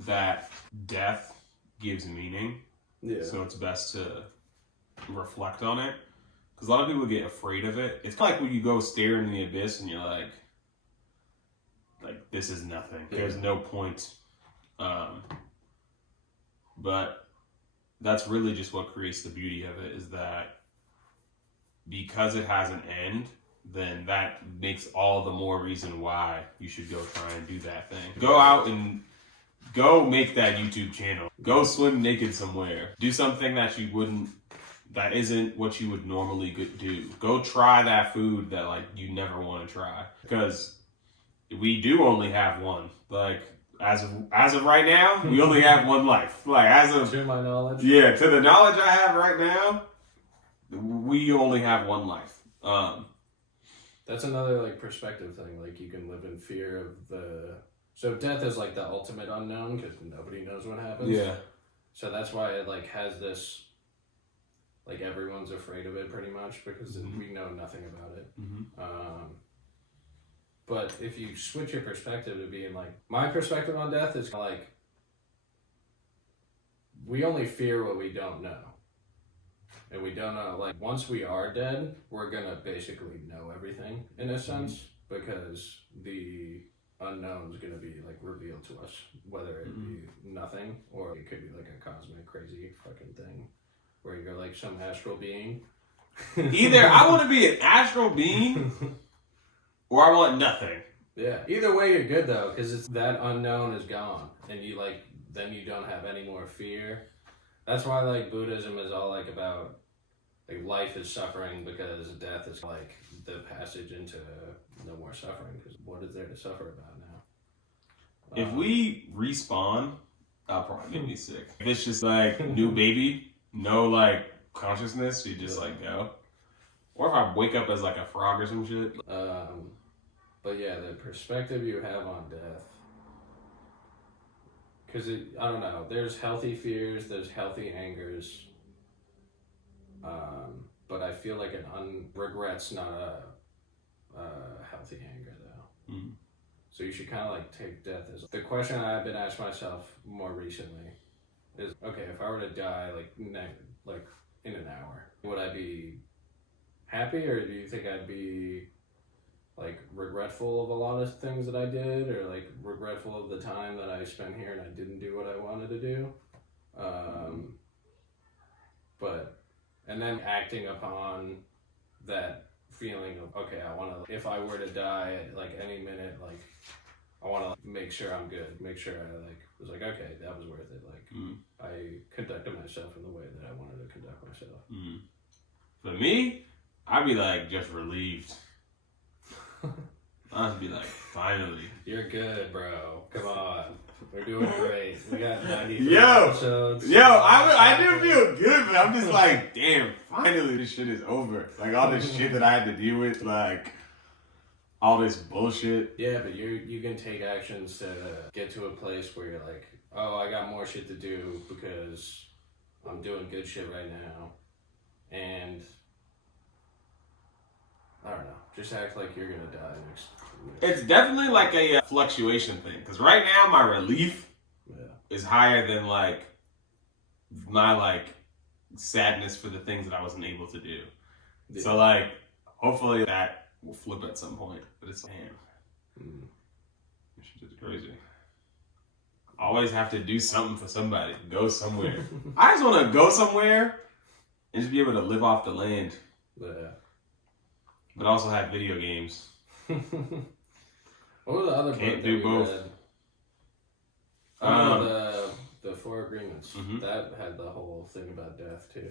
that death gives meaning. Yeah. So it's best to reflect on it. Because a lot of people get afraid of it. It's kind of like when you go stare in the abyss and you're like this is nothing. Yeah. There's no point. But that's really just what creates the beauty of it, is that because it has an end, then that makes all the more reason why you should go try and do that thing. Go out and go make that YouTube channel. Go swim naked somewhere. Do something that isn't what you would normally do. Go try that food that like you never want to try. Because we do only have one. Like as of right now, we only have one life. Like to my knowledge. Yeah, to the knowledge I have right now, we only have one life. That's another like perspective thing. Like you can live in fear of so death is like the ultimate unknown because nobody knows what happens. Yeah. So that's why it like has this, like everyone's afraid of it pretty much because we know nothing about it. But if you switch your perspective to being like, my perspective on death is like, we only fear what we don't know. And we don't know, like, once we are dead, we're gonna basically know everything in a sense, because the unknown is gonna be, like, revealed to us, whether it be nothing, or it could be, like, a cosmic, crazy fucking thing, where you're, like, some astral being. Either I want to be an astral being, or I want nothing. Yeah, either way you're good, though, because it's that unknown is gone, and you, like, then you don't have any more fear. That's why, like, Buddhism is all, like, about, like, life is suffering because death is, like, the passage into no more suffering. Because what is there to suffer about now? If we respawn, that'll probably make me sick. If it's just, like, new baby, no, like, consciousness, you just, like, go. Or if I wake up as, like, a frog or some shit. But, yeah, the perspective you have on death. Because, I don't know, there's healthy fears, there's healthy angers, but I feel like regret's not a healthy anger, though. So you should kind of, like, take death as... The question I've been asking myself more recently is, okay, if I were to die, like in an hour, would I be happy, or do you think I'd be... like regretful of a lot of things that I did, or like regretful of the time that I spent here and I didn't do what I wanted to do, and then acting upon that feeling of, okay, I want to, if I were to die at like any minute, like I want to like, make sure I'm good, make sure I like was like, okay, that was worth it, like I conducted myself in the way that I wanted to conduct myself. For me, I'd be like just relieved. I'll be like, finally. You're good, bro. Come on. We're doing great. We got 93 Yo, episodes. I do feel good, but I'm just like, damn, finally this shit is over. Like, all this shit that I had to deal with, like, all this bullshit. Yeah, but you can take actions to get to a place where you're like, oh, I got more shit to do because I'm doing good shit right now. And I don't know, just act like you're gonna die next. It's definitely like a fluctuation thing. Because right now, my relief is higher than, like, my, like, sadness for the things that I wasn't able to do. Yeah. So, like, hopefully that will flip at some point. But it's, damn. This shit is crazy. Always have to do something for somebody. Go somewhere. I just want to go somewhere and just be able to live off the land. Yeah. But also have video games. What were the other Can't do both. The Four Agreements. That had the whole thing about death too,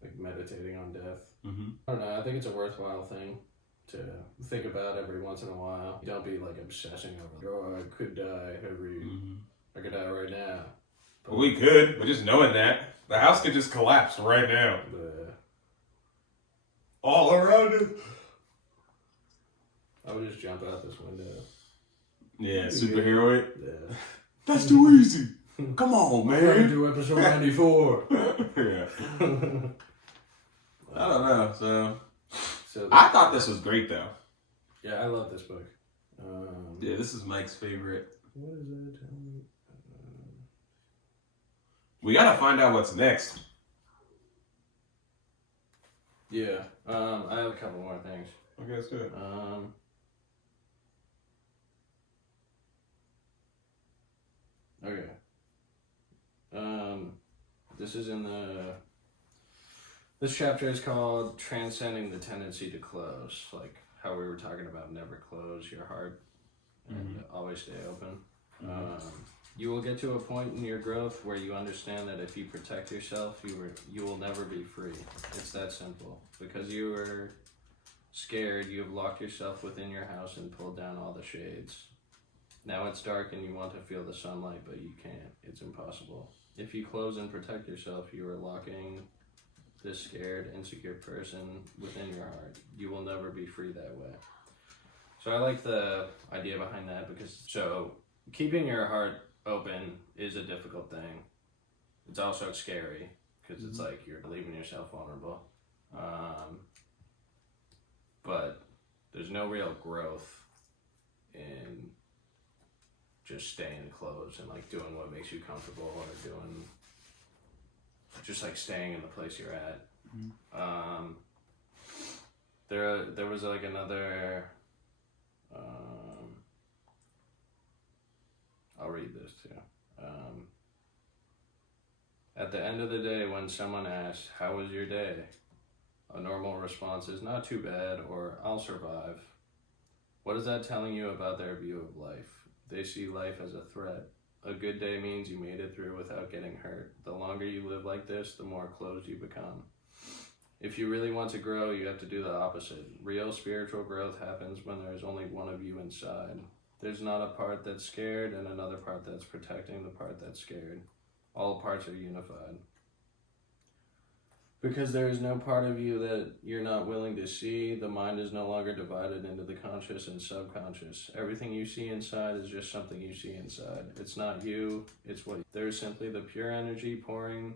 like meditating on death. I don't know. I think it's a worthwhile thing to think about every once in a while. You don't be like obsessing over, oh, I could die I could die right now. But we could, but just knowing that the house could just collapse right now. All around it. I would just jump out this window. Yeah, superhero it. Yeah. That's too easy. Come on, man. We're to episode 94. Yeah. I don't know. So I thought this was great, though. Yeah, I love this book. Yeah, this is Mike's favorite. What is it? We gotta find out what's next. Yeah. I have a couple more things. Okay, let's do it. Okay. This is in this chapter is called Transcending the Tendency to Close, like how we were talking about never close your heart and always stay open. You will get to a point in your growth where you understand that if you protect yourself, you will never be free. It's that simple. Because you were scared, you have locked yourself within your house and pulled down all the shades. Now it's dark and you want to feel the sunlight, but you can't. It's impossible. If you close and protect yourself, you are locking this scared, insecure person within your heart. You will never be free that way. So I like the idea behind that because, keeping your heart open is a difficult thing. It's also scary because it's like you're leaving yourself vulnerable. But there's no real growth in just staying closed and like doing what makes you comfortable or doing just like staying in the place you're at. There was like another I'll read this too. At the end of the day, when someone asks, "How was your day?" a normal response is "Not too bad" or "I'll survive." What is that telling you about their view of life? They see life as a threat. A good day means you made it through without getting hurt. The longer you live like this, the more closed you become. If you really want to grow, you have to do the opposite. Real spiritual growth happens when there's only one of you inside. There's not a part that's scared and another part that's protecting the part that's scared. All parts are unified. Because there is no part of you that you're not willing to see, the mind is no longer divided into the conscious and subconscious. Everything you see inside is just something you see inside. It's not you, it's what there is simply the pure energy pouring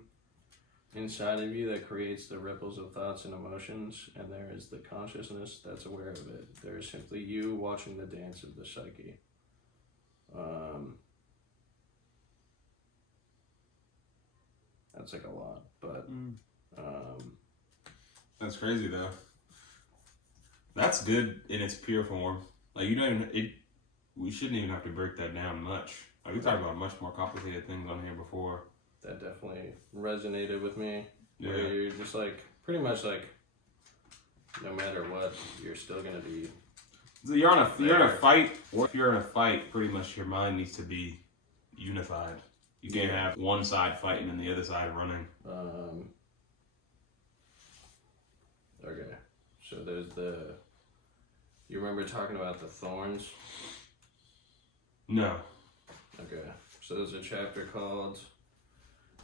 inside of you that creates the ripples of thoughts and emotions, and there is the consciousness that's aware of it. There is simply you watching the dance of the psyche. That's like a lot, but that's crazy though. That's good in its pure form. Like you don't even we shouldn't even have to break that down much. Like we talked about much more complicated things on here before. That definitely resonated with me. Yeah. Where you're just like pretty much like no matter what, you're still gonna be. So you're in a fight, or if you're in a fight, pretty much your mind needs to be unified. You can't have one side fighting and the other side running. Okay, so there's the You remember talking about the thorns? No. Okay. So there's a chapter called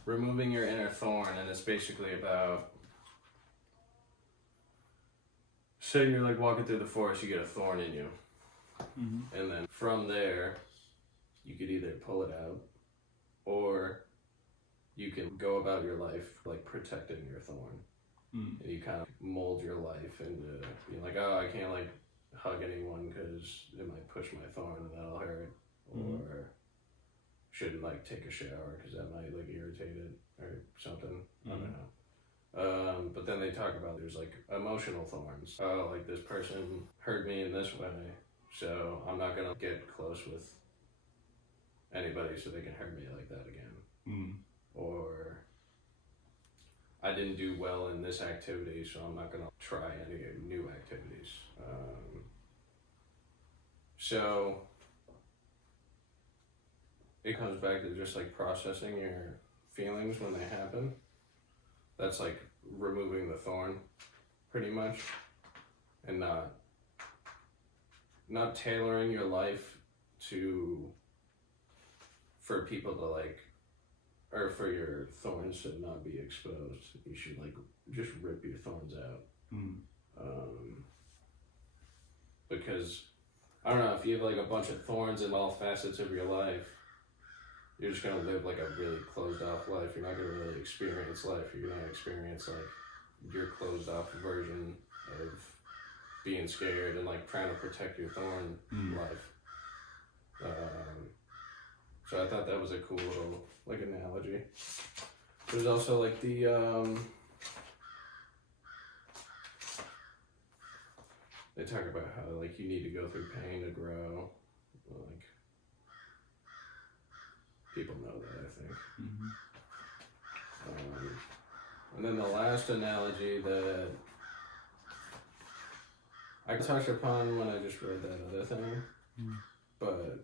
Removing Your Inner Thorn, and it's basically about, say you're like walking through the forest, you get a thorn in you. Mm-hmm. And then from there, you could either pull it out, or you can go about your life like protecting your thorn. Mm. And you kind of mold your life into being like, oh, I can't like hug anyone because it might push my thorn and that'll hurt. Mm. Or shouldn't like take a shower because that might like irritate it or something. I don't know. But then they talk about there's like emotional thorns. Oh, like this person hurt me in this way, so I'm not gonna get close with anybody so they can hurt me like that again. Mm. Or I didn't do well in this activity, so I'm not gonna try any new activities. So it comes back to just like processing your feelings when they happen. That's like removing the thorn, pretty much, and not tailoring your life for people to like, or for your thorns to not be exposed. You should like just rip your thorns out. Mm. Because I don't know, if you have like a bunch of thorns in all facets of your life, you're just gonna live like a really closed off life. You're not gonna really experience life. You're gonna experience like your closed off version of being scared and like trying to protect your thorn life. So I thought that was a cool little like analogy. There's also like the they talk about how like you need to go through pain to grow. Like people know that, I think. Mm-hmm. And then the last analogy that I touched upon when I just read that other thing, but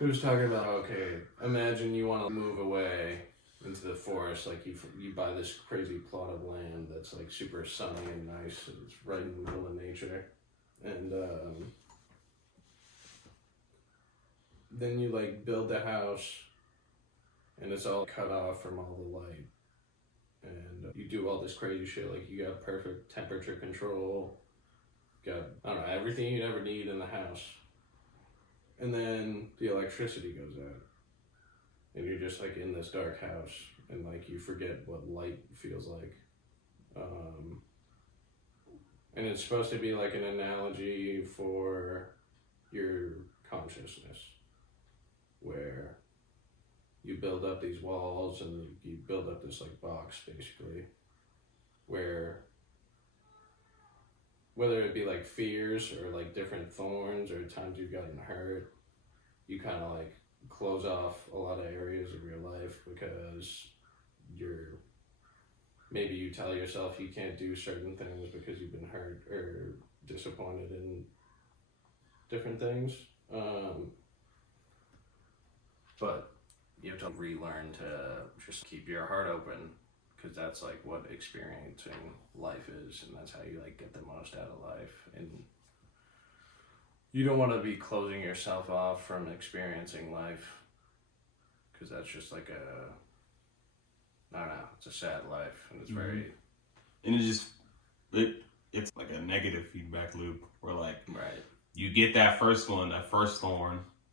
it was talking about, okay, imagine you want to move away into the forest, like you buy this crazy plot of land that's like super sunny and nice, and it's right in the middle of nature, and then you like build the house, and it's all cut off from all the light, and you do all this crazy shit, like you got perfect temperature control, got, I don't know, everything you'd ever need in the house. And then the electricity goes out, and you're just like in this dark house, and like you forget what light feels like. And it's supposed to be like an analogy for your consciousness, where you build up these walls and you build up this like box basically, where whether it be like fears or like different thorns or times you've gotten hurt, you kind of like close off a lot of areas of your life because maybe you tell yourself you can't do certain things because you've been hurt or disappointed in different things. But you have to relearn to just keep your heart open, because that's like what experiencing life is, and that's how you like get the most out of life. And you don't want to be closing yourself off from experiencing life, because that's just like I don't know, it's a sad life, and it's very, and it's like a negative feedback loop where like right, you get that first thorn,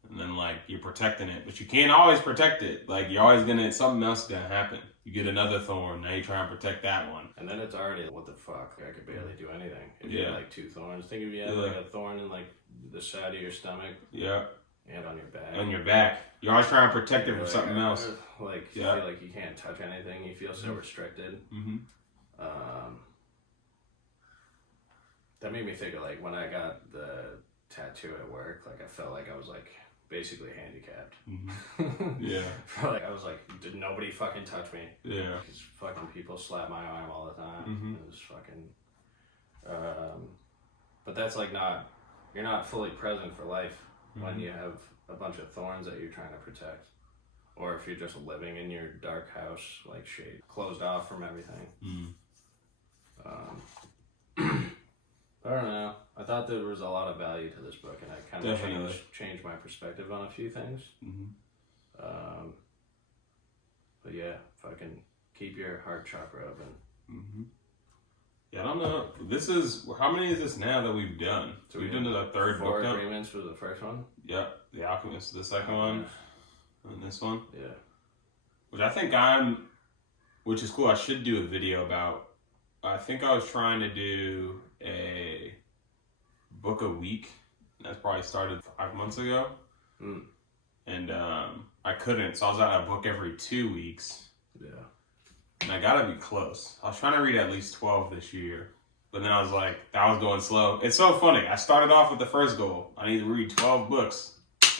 and then like you're protecting it, but you can't always protect it. Like you're always something else is gonna happen. You get another thorn, now you try and protect that one. And then it's already, what the fuck, I could barely do anything. If you had like 2 thorns, think if you had like a thorn in like the side of your stomach. Yeah. And on your back. On your back. You're always trying to protect it from something else. Like, you feel like you can't touch anything, you feel so restricted. Mm-hmm. That made me think of like when I got the tattoo at work, like I felt like I was like basically handicapped. Mm-hmm. Yeah. Like I was like, did nobody fucking touch me? Yeah. Because fucking people slap my arm all the time. Mm-hmm. It was fucking. But that's like you're not fully present for life when you have a bunch of thorns that you're trying to protect, or if you're just living in your dark house, like closed off from everything. I don't know. I thought there was a lot of value to this book, and I kind of changed my perspective on a few things. But yeah, fucking keep your heart chakra open. Yeah, I don't know. How many is this now that we've done? So we've done the third book. 4 Agreements was the first one. Yep, The Alchemist, the second one, and this one. Yeah. Which is cool. I should do a video about. I think I was trying to do a book a week. That's probably started 5 months ago. And I couldn't, so I was at a book every 2 weeks. Yeah. And I gotta be close. I was trying to read at least 12 this year. But then I was like, that was going slow. It's so funny. I started off with the first goal. I need to read 12 books.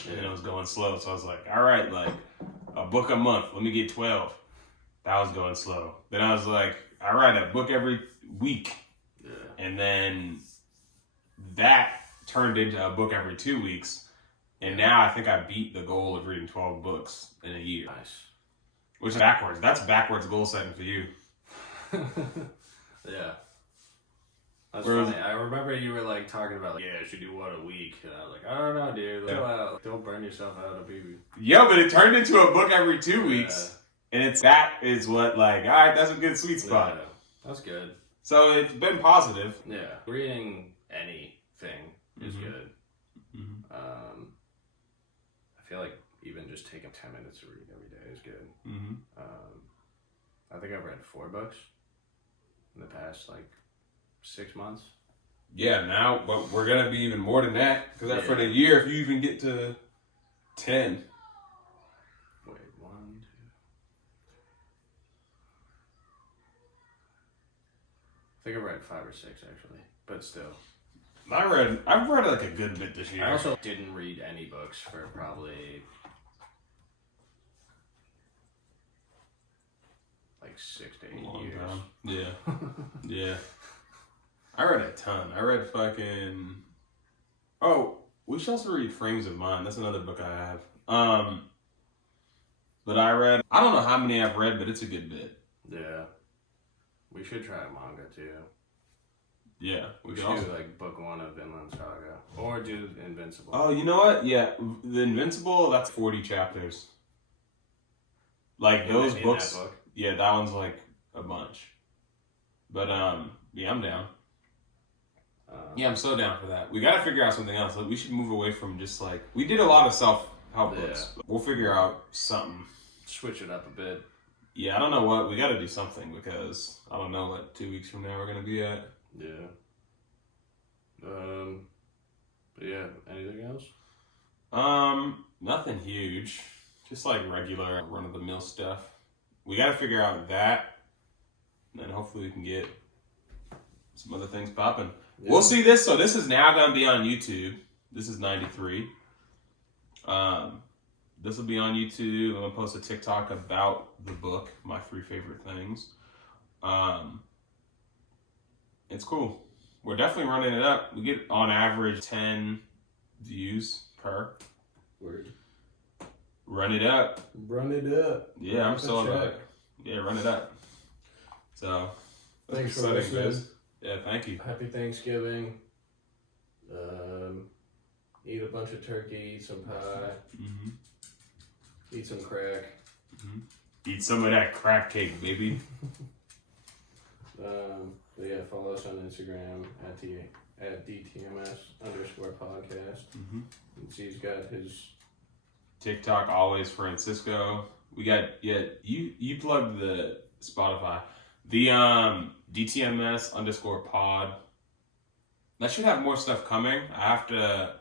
And then it was going slow. So I was like, all right, like a book a month. Let me get 12. That was going slow. Then I was like, all right, a book every week. Yeah. And then that turned into a book every 2 weeks. And now I think I beat the goal of reading 12 books in a year. Nice. Which is backwards. That's backwards goal setting for you. Yeah. That's funny. I remember you were like talking about, like, yeah, I should do one a week. And I was like, I don't know, dude. Chill out. Don't burn yourself out, baby. Yeah, but it turned into a book every 2 weeks. And that is what, like, all right, that's a good sweet spot. Yeah, that's good. So it's been positive. Yeah. Reading anything is good. I feel like even just taking 10 minutes to read every day is good. I think I've read 4 books in the past, like, 6 months. Yeah, now, but we're going to be even more than that. Because for the year, if you even get to 10. Wait, 1, 2. I think I read 5 or 6, actually. But still. I've read like a good bit this year. I also didn't read any books for probably like 6 to 8 years. Time. Yeah. Yeah. I read a ton. I read fucking... Oh, we should also read Frames of Mind. That's another book I have. But I don't know how many I've read, but it's a good bit. Yeah. We should try manga too. Yeah. We should do like book 1 of Vinland Saga. Or do Invincible. Oh, you know what? Yeah. The Invincible, that's 40 chapters. Like those books. That book? Yeah, that one's like a bunch. But yeah, I'm down. Yeah, I'm so down for that. We gotta figure out something else. Like, we should move away from just like, we did a lot of self-help books. We'll figure out something. Switch it up a bit. Yeah, I don't know what. We gotta do something because I don't know what 2 weeks from now we're gonna be at. Yeah. But yeah, anything else? Nothing huge. Just like regular run-of-the-mill stuff. We gotta figure out that. And then hopefully we can get some other things popping. Yeah. We'll see this. So this is now going to be on YouTube. This is 93. This will be on YouTube. I'm going to post a TikTok about the book, my 3 favorite things. It's cool. We're definitely running it up. We get on average 10 views per. Word. Run it up. Run it up. Yeah, I'm so about it. Yeah, run it up. So, thanks for listening. Yeah, thank you. Happy Thanksgiving. Eat a bunch of turkey, eat some pie, eat some crack. Eat some of that crack cake, baby. But yeah, follow us on Instagram at DTMS_podcast. And he's got his TikTok, always Francisco. We got, you plugged the Spotify. The DTMS_pod. That should have more stuff coming. I have to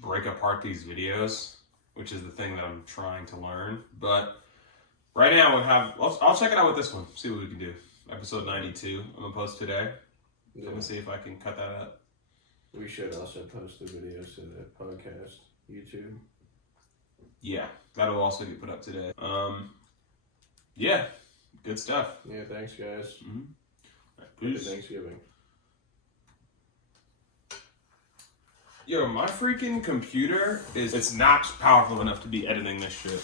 break apart these videos, which is the thing that I'm trying to learn. But right now I'll check it out with this one. See what we can do. Episode 92. I'm gonna post today. Yeah. I'm gonna see if I can cut that up. We should also post the videos to the podcast YouTube. Yeah, that'll also get put up today. Yeah, good stuff. Yeah, thanks guys. Happy Thanksgiving. Yo, my freaking computer it's not powerful enough to be editing this shit.